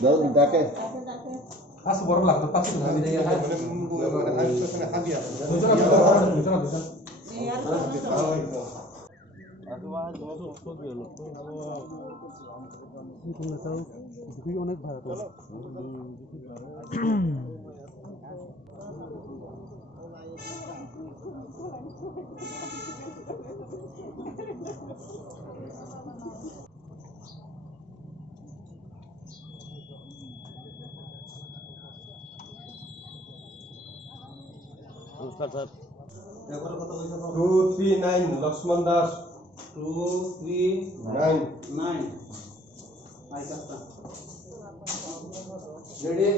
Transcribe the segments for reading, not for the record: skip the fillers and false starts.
Daun dake. Baru lah lepas itu nggak bisa ya. नमस्कार sir 239 Laxman Das 239 ready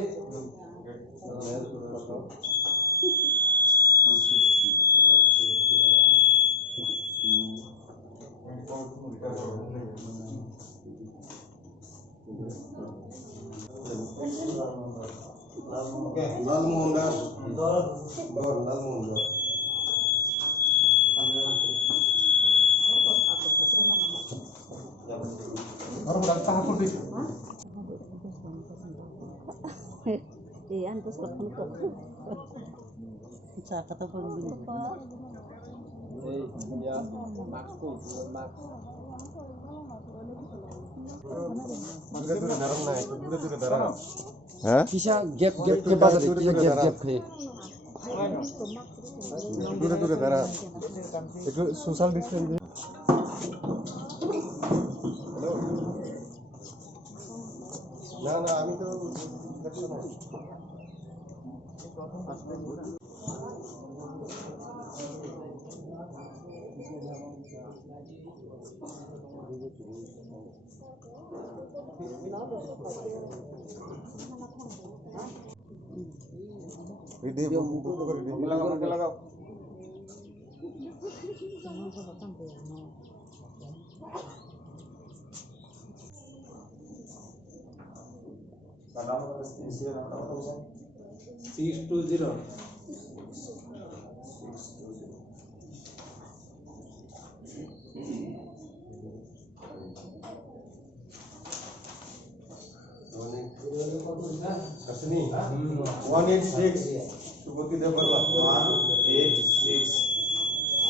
okay लाल मोहन दास लाल Mohan Das Baru udah tahap lebih. Iya, terus kepentuk. Bisa kata pembeli. ya maksku mak bisa gap itu social distancing. না না আমি তো দেখছো না লাগাও Nama 620 186 Suboti Devarla